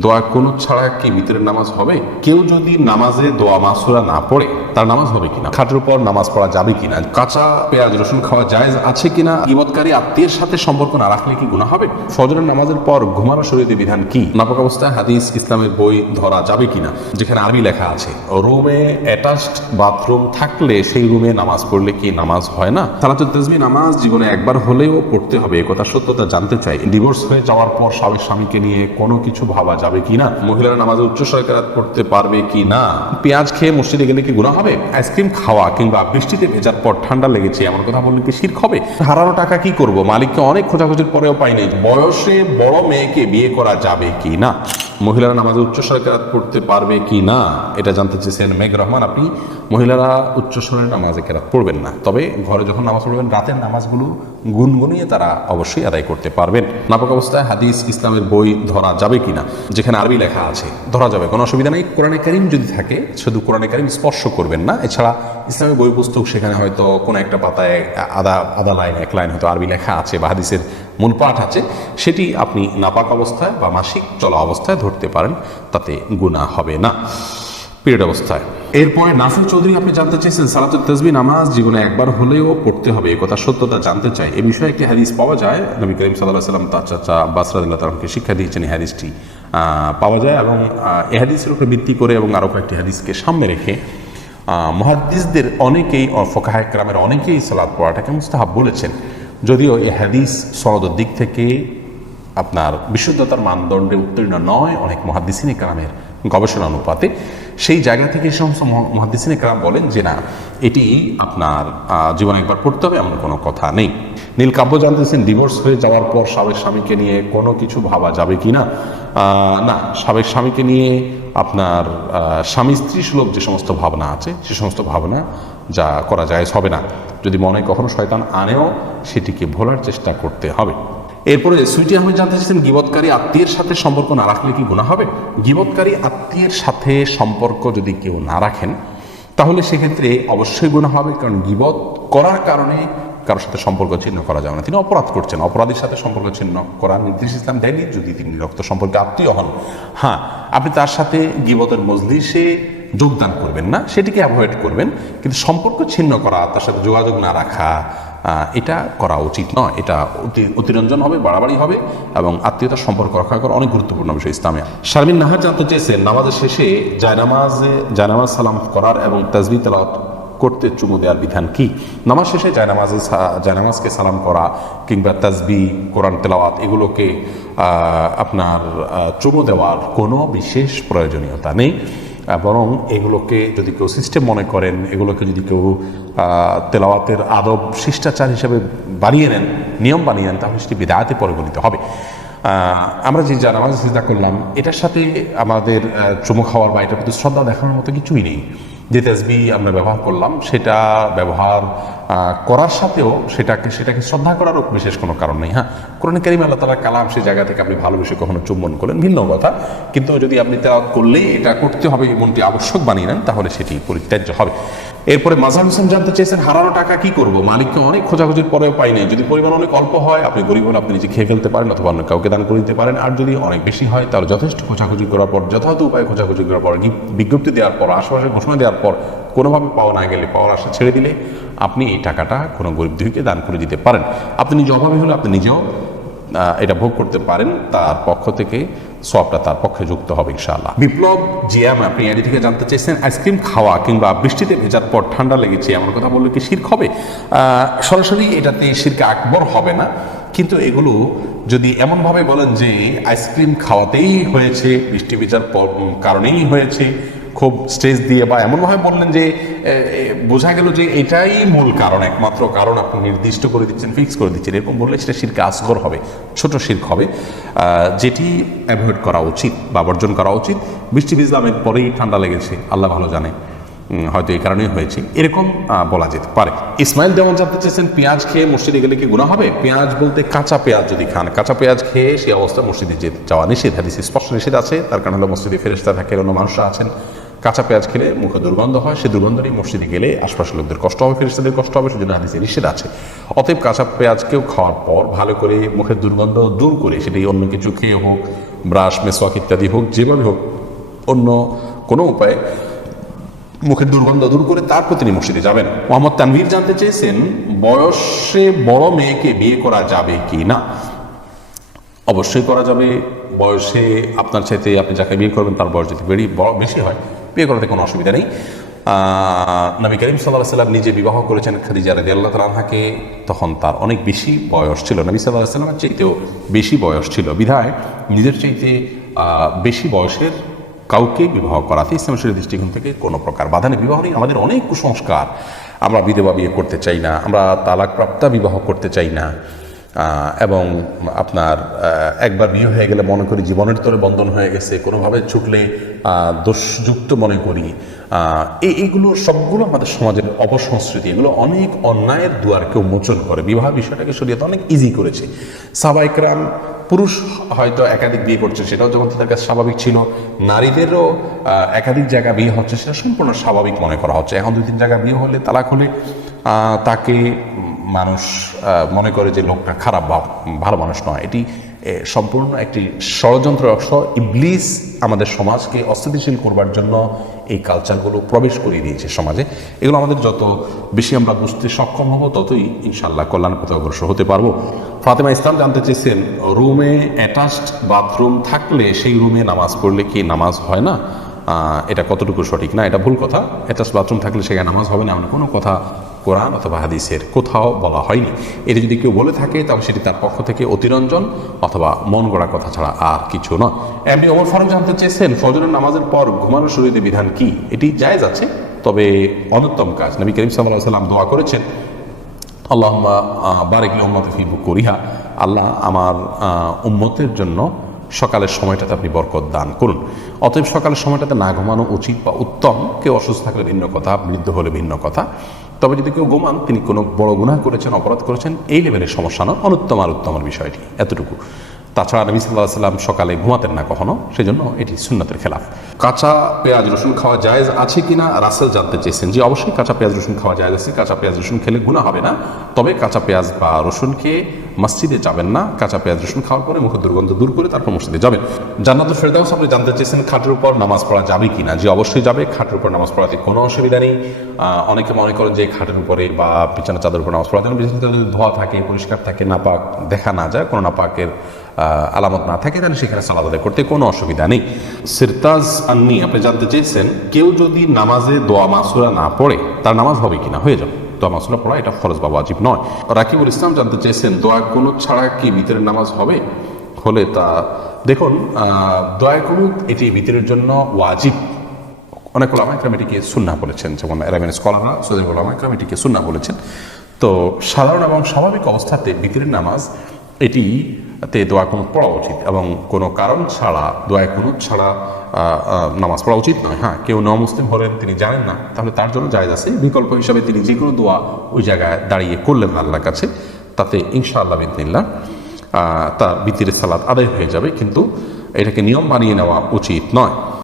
দোয়া কোনো ছাড়া কি ভিতরের নামাজ হবে? কেউ যদি নামাজে দোয়া মাসুরা না পড়ে তার নামাজ হবে কিনা? খাটের উপর নামাজ পড়া যাবে কিনা? কাঁচা পেঁয়াজ, রসুন খাওয়া জায়েজ আছে কিনা? ইবতকারী আত্মীয়ের সাথে সম্পর্ক না রাখলে কি গুণা হবে? ফজরের নামাজের পর ঘুমানো শরীরে বিধান কি? নাপাক অবস্থায় হাদিস, ইসলামের বই ধরা যাবে কিনা? যেখানে আরবি লেখা আছে, রুমে অ্যাটাচড বাথরুম থাকলে সেই রুমে নামাজ পড়লে কি নামাজ হয় না? সালাতুল তাজমি নামাজ জীবনে একবার হলেও পড়তে হবে, এ কথা সত্যতা জানতে চাই। ডিভোর্স হয়ে যাওয়ার পর স্বামী স্বামীকে নিয়ে কোনো কিছু ভাবা যাবে কি না মহিলারা নামাজে উচ্চ সরকারাত পড়তে পারবে কি না পেঁয়াজ খেয়ে মসজিদে গেলে কি গুণা হবে? আইসক্রিম খাওয়া কিংবা বৃষ্টিতে ভেজার পর ঠান্ডা লেগেছে, এমন কথা বললে কি শির্ক হবে? হারানো টাকা কি করব? মালিককে অনেক খোঁজাখুঁজির পরেও পাইনি বয়সে বড় মেয়েকে বিয়ে করা যাবে কি না? মহিলারা নামাজে উচ্চ কেরাত পড়তে পারবে কি না? এটা জানতে চেয়েছেন মেঘ রহমান। আপনি মহিলারা উচ্চ স্বরে নামাজে কেরাত পড়বেন না। তবে ঘরে যখন নামাজ পড়বেন, রাতের নামাজগুলো গুনগুনিয়ে তারা অবশ্যই আদায় করতে পারবেন। নাপক অবস্থায় হাদিস ইসলামের বই ধরা যাবে কিনা, যেখানে আরবি লেখা আছে, ধরা যাবে। কোনো অসুবিধা নেই। কোরআনে কারিম যদি থাকে, শুধু কোরআনে কারিম স্পর্শ করবেন না। এছাড়া ইসলামের বই পুস্তক সেখানে হয়তো কোনো একটা পাতায় আদা আধা লাইন, এক লাইন হয়তো আরবি লেখা আছে বা হাদিসের মূল পাঠ আছে। সেটি আপনি নাপাক অবস্থায় বা মাসিক চলা অবস্থায় ধরতে পারেন। তাতে গুণা হবে না। পিরিয়ড অবস্থায় এরপরে নাফিল চৌধুরী আপনি জানতে চাইছেন সালাতুল তাজবি নামাজ জীবনে একবার হলেও পড়তে হবে এ কথা সত্যতা জানতে চাই। এ বিষয়ে একটি হাদিস পাওয়া যায় নবী করিম সাল্লাহ সাল্লাম তার চাচা বাসরাদুল্লাহ শিক্ষা দিয়েছেন এই হাদিসটি পাওয়া যায় এবং এ হাদিসের উপরে ভিত্তি করে এবং আরও কয়েকটি হাদিসকে সামনে রেখে আহ, মহাদ্দিসদের অনেকেই ফোকাহায়করামের অনেকেই সালাদ পড়াটাকে মুস্তাহাব বলেছেন। যদিও এই হাদিস সনদের দিক থেকে আপনার বিশুদ্ধতার মানদণ্ডে উত্তীর্ণ নয় অনেক মহাদ্দিসিনী কালামের গবেষণা অনুপাতে সেই জায়গা থেকে সমস্ত মহাদ্দিসিনী কালাম বলেন যে না, এটি আপনার জীবনে একবার পড়তে হবে, এমন কোনো কথা নেই। নীল কাব্য জানতেছেন ডিভোর্স হয়ে যাওয়ার পর সাবেক স্বামীকে নিয়ে কোনো কিছু ভাবা যাবে কি না? না, সাবেক স্বামীকে নিয়ে আপনার স্বামী স্ত্রী সুলভ যে সমস্ত ভাবনা আছে, সে সমস্ত ভাবনা যা করা যায় হবে না। যদি মনে কখনো শয়তান আনেও, সেটিকে ভোলার চেষ্টা করতে হবে। এরপরে সুইটি আহমেদ জানতে চাইছেন, গিবৎকারী আত্মীয়ের সাথে সম্পর্ক না রাখলে কি গুণা হবে? গিবৎকারী আত্মীয়ের সাথে সম্পর্ক যদি কেউ না রাখেন, তাহলে সেক্ষেত্রে অবশ্যই গুণা হবে, কারণ গিবত করার কারণে কারোর সাথে সম্পর্ক ছিন্ন করা যাবে না। তিনি অপরাধ করছেন, অপরাধীর সাথে সম্পর্ক ছিন্ন করার নির্দেশ ইসলাম দেয়নি। যদি তিনি রক্ত সম্পর্কে আত্মীয় হন হ্যাঁ আপনি তার সাথে গিবতের মজলিসে যোগদান করবেন না, সেটিকে অ্যাভয়েড করবেন। কিন্তু সম্পর্ক ছিন্ন করা, তার সাথে যোগাযোগ না রাখা এটা করা উচিত নয়। এটা অতি- অতিরঞ্জন হবে, বাড়াবাড়ি হবে এবং আত্মীয়তার সম্পর্ক রক্ষা করা অনেক গুরুত্বপূর্ণ বিষয় ইসলামে। শারমিন নাহার জানতে চেয়েছেন নামাজের শেষে জায়নামাজে জায়নামাজ সালাম করার এবং তাজবি তেলাওয়াত করতে চুমু দেওয়ার বিধান কি? নামাজ শেষে জায়নামাজে জায়নামাজকে সালাম করা কিংবা তাজবি, কোরআন তেলাওয়াত, এগুলোকে আপনার চুমু দেওয়ার কোনো বিশেষ প্রয়োজনীয়তা নেই। বরং এগুলোকে যদি কেউ সিস্টেম মনে করেন, এগুলোকে যদি কেউ তেলাওয়াতের আদব, শিষ্টাচার হিসেবে বানিয়ে নেন, নিয়ম বানিয়ে নেন, তাহলে সেটি বিদায়তে পরিগণিত হবে। আমরা যে জানামাজ চিন্তা করলাম, এটার সাথে আমাদের চুমু খাওয়ার বা এটার প্রতি শ্রদ্ধা দেখানোর মতো কিছুই নেই। যে তেজবি আমরা ব্যবহার করলাম, সেটা ব্যবহার করার সাথেও সেটাকে সেটাকে শ্রদ্ধা করারও বিশেষ কোনো কারণ নেই হ্যাঁ? কোরআন কারিম আল্লাহ তালা কালাম সেই জায়গা থেকে আপনি ভালোবেসে কখনো চুম্বন করলেন, ভিন্ন কথা। কিন্তু যদি আপনি তা করলেই এটা করতে হবে এমনটি আবশ্যক বানিয়ে নেন, তাহলে সেটি পরিত্যাজ্য হবে। এরপরে মাজার হোসেন জানতে চেয়েছেন, হারানো টাকা কি করব? মালিককে অনেক খোঁজাখুঁজির পরেও পাই নাই। যদি পরিমাণ অনেক অল্প হয়, আপনি গরিব হলে আপনি নিজে খেয়ে ফেলতে পারেন অথবা অন্য কাউকে দান করে দিতে পারেন। আর যদি অনেক বেশি হয়, তাহলে যথেষ্ট খোঁজাখুঁজি করার পর, যথাযথ উপায়ে খোঁজাখুঁজি করার পর বিজ্ঞপ্তি দেওয়ার পর, আশেপাশে ঘোষণা দেওয়ার পর কোনোভাবে পাওয়া না গেলে পাওয়ার আশা ছেড়ে দিলে আপনি এই টাকাটা কোনো গরিব দুইকে দান করে দিতে পারেন। আপনি নিজে অভাবী হলে আপনি নিজেও এটা ভোগ করতে পারেন। তার পক্ষ থেকে সবটা তার পক্ষে যুক্ত হবে ইনশাআল্লাহ। বিপ্লব, জিয়াম, আপনি এডি থেকে জানতে চাইছেন আইসক্রিম খাওয়া কিংবা বৃষ্টিতে ভেজার পর ঠান্ডা লেগেছে এমন কথা বললে কি শির্ক হবে? সরাসরি এটাতে শিরকে আকবর হবে না। কিন্তু এগুলো যদি এমনভাবে বলেন যে আইসক্রিম খাওয়াতেই হয়েছে, বৃষ্টি ভেজার কারণেই হয়েছে খুব স্ট্রেস দিয়ে বা এমনভাবে বললেন যে বোঝা গেল যে এটাই মূল কারণ, একমাত্র কারণ আপনি নির্দিষ্ট করে দিচ্ছেন ফিক্স করে দিচ্ছেন। এরকম বললে সেটা শিরকে আসগর হবে, ছোট শির্ক হবে। যেটি অ্যাভয়েড করা উচিত বা বর্জন করা উচিত। বৃষ্টি ভিজলামের পরেই ঠান্ডা লেগেছে, আল্লাহ ভালো জানে। হয়তো এই কারণেই হয়েছে। এরকম বলা যেতে পারে। ইসমাইল যেমন জানতে চেয়েছেন, পেঁয়াজ খেয়ে মসজিদে গেলে কি গুণা হবে? পেঁয়াজ বলতে কাঁচা পেঁয়াজ যদি খান, কাঁচা পেঁয়াজ খেয়ে সেই অবস্থায় মসজিদে যে, যাওয়া নিষেধ, হাদিস স্পষ্ট নিষেধ আছে। তার কারণ হলো মসজিদে ফেরেস্তা থাকে, অন্য মানুষরা আছেন। কাঁচা পেঁয়াজ খেলে মুখে দুর্গন্ধ হয় সেই দুর্গন্ধ নিয়ে মসজিদে গেলে আশপাশের লোকদের কষ্ট হবে ফেরিস্তাদের কষ্ট হবে, সেজন্য হাদিসে নিষেধ আছে। অতএব কাঁচা পেঁয়াজকেও খাওয়ার পর ভালো করে মুখের দুর্গন্ধ দূর করে, সেটাই অন্য কিছু খেয়ে হোক, ব্রাশ, মেসওয়াক ইত্যাদি হোক, যেভাবে হোক, অন্য কোনো উপায়ে মুখের দুর্গন্ধ দূর করে তারপর তিনি মসজিদে যাবেন। মোহাম্মদ তানভীর জানতে চেয়েছেন, বয়সে বড় মেয়েকে বিয়ে করা যাবে কি না? অবশ্যই করা যাবে। বয়সে আপনার চাইতে আপনি যাকে বিয়ে করবেন, তার বয়স যদি বেড়ি বড় বেশি হয়, বিয়ে করাতে কোনো অসুবিধা নেই। নবী করিম সাল্লাহ সাল্লাম নিজে বিবাহ করেছেন খাদিজা রাজি আল্লাহ তালাহাকে তখন তার অনেক বেশি বয়স ছিল। নবী সাল্লাহ সাল্লামের চাইতেও বেশি বয়স ছিল। বিধায় নিজের চাইতে বেশি বয়সের কাউকে বিবাহ করাতে ইসলাম শরীর দৃষ্টিকোণ থেকে কোনো প্রকার বাধা নেই। বিবাহ নেই আমাদের অনেক কুসংস্কার। আমরা বিধবা বিয়ে করতে চাই না, আমরা তালাকপ্রাপ্তা বিবাহ করতে চাই না এবং আপনার একবার বিয়ে হয়ে গেলে মনে করি জীবনের তরে বন্ধন হয়ে গেছে, কোনোভাবে ছুটলে দোষযুক্ত মনে করি। এই এইগুলো সবগুলো আমাদের সমাজের অপসংস্কৃতি, এগুলো অনেক অন্যায়ের দুয়ারকে উন্মোচন করে। বিবাহ বিষয়টাকে শরীয়তে অনেক ইজি করেছে। সাবাইকরাম পুরুষ হয়তো একাধিক বিয়ে করছে, সেটাও যখন তাদের কাছে স্বাভাবিক ছিল, নারীদেরও একাধিক জায়গা বিয়ে হচ্ছে, সেটা সম্পূর্ণ স্বাভাবিক মনে করা হচ্ছে। এখন দুই তিন জায়গা বিয়ে হলে তালাক হলে তাকে মানুষ মনে করে যে লোকটা খারাপ বা ভালো মানুষ নয়। এটি সম্পূর্ণ একটি ষড়যন্ত্র অংশ। ইবলিস আমাদের সমাজকে অস্থিতিশীল করবার জন্য এই কালচারগুলো প্রবেশ করিয়ে দিয়েছে সমাজে। এগুলো আমাদের যত বেশি আমরা বুঝতে সক্ষম হব, ততই ইনশাল্লাহ কল্যাণ পথে অগ্রসর হতে পারব। ফাতেমা ইসলাম জানতে চেয়েছেন, রুমে অ্যাটাচড বাথরুম থাকলে সেই রুমে নামাজ পড়লে কি নামাজ হয় না? এটা কতটুকু সঠিক? না, এটা ভুল কথা। অ্যাটাচ বাথরুম থাকলে সেখানে নামাজ হবে না, এমন কোনো কথা কোরআন অথবা হাদিসের কোথাও বলা হয়নি। এটা যদি কেউ বলে থাকে তবে সেটি তার পক্ষ থেকে অতিরঞ্জন অথবা মন গড়া কথা ছাড়া আর কিছু নয়। এমনি ওমর ফারুক জানতে চেয়েছেন, ফজরের নামাজের পর ঘুমানোর শরীরে বিধান কি? এটি জায়েজ আছে, তবে অনুত্তম কাজ। নবী করিম সাল্লাহ সাল্লাম দোয়া করেছেন আল্লাহ বারেক উম্মত ফি করিহা আল্লাহ আমার উম্মতের জন্য সকালের সময়টাতে আপনি বরকত দান করুন। অতএব সকালের সময়টাতে না ঘুমানো উচিত বা উত্তম। কেউ অসুস্থ থাকলে ভিন্ন কথা, বৃদ্ধ হলে ভিন্ন কথা। তবে যদি কেউ ঘুমান, তিনি কোনো বড় গুণা করেছেন, অপরাধ করেছেন, এই লেভেলের সমস্যা নয়। অনুত্তম আর উত্তমের বিষয়টি, এতটুকু। তাছাড়া নবী সাল্লাহ সাল্লাম সকালে ঘুমাতেন না কখনো, সেজন্য এটি সুন্নতের খেলাফ। কাঁচা পেঁয়াজ, রসুন খাওয়া জায়েজ আছে কিনা রাসেল জানতে চেয়েছেন। যে অবশ্যই কাঁচা পেঁয়াজ, রসুন খাওয়া জায়েজ আছে। কাঁচা পেঁয়াজ, রসুন খেলে গুণা হবে না। তবে কাঁচা পেঁয়াজ বা রসুন খেয়ে মসজিদে যাবেন না। কাঁচা পেঁয়াজ, রসুন খাওয়ার পরে মুখের দুর্গন্ধ দূর করে তারপর মসজিদে যাবেন। জান্নাতুল ফেরদাউস আপনি জানতে চেয়েছেন খাটের উপর নামাজ পড়া যাবে কিনা। যে অবশ্যই যাবে। খাটের উপর নামাজ পড়াতে কোনো অসুবিধা নেই। অনেকে মনে করেন যে খাটের উপরে বা বিছানা চাদর উপর নামাজ পড়া যেন বিছানা চাদর ধোয়া থাকে, পরিষ্কার থাকে, নাপাক দেখা না যায়। কোনো নাপাকের আলামত না থাকে, তাহলে সেখানে সালাদ আদায় করতে কোনো অসুবিধা নেই। সিরতাজ আন্নি, আপনি জানতে চেয়েছেন, কেউ যদি নামাজে দোয়া মাসুরা না পড়ে, তার নামাজ হবে কিনা? হয়ে যাবে। দোয়া মাসুরা পড়া এটা ফরজ বা ওয়াজিব নয়। রাকিবুল ইসলাম জানতে চেয়েছেন, দোয়া কোনো ছাড়া কি ভিতরের নামাজ হবে? হলে তা দেখুন দোয়া কোনো এটি ভিতরের জন্য ওয়াজিব। অনেক ওলামা একরাম এটিকে সুন্না বলেছেন। যেমন এরামেন স্কলাররা সৌদি ওলামা একরাম এটিকে সুন্না বলেছেন। তো সাধারণ এবং স্বাভাবিক অবস্থাতে বিতিরের নামাজ এটি তে দোয়া কুনুত পড়া উচিত এবং কোনো কারণ ছাড়া, দোয়া কুনুত ছাড়া নামাজ পড়া উচিত নয়। হ্যাঁ কেউ ন মুসলিম হলেন, তিনি জানেন না, তাহলে তার জন্য জায়গা আছে। বিকল্প হিসাবে তিনি যে কোনো দোয়া ওই জায়গায় দাঁড়িয়ে করলেন আল্লাহর কাছে, তাতে ইনশাআল্লাহ বিদিনিল্লাহ তার বিতিরের সালাদ আদায় হয়ে যাবে, কিন্তু এটাকে নিয়ম বানিয়ে নেওয়া উচিত নয়।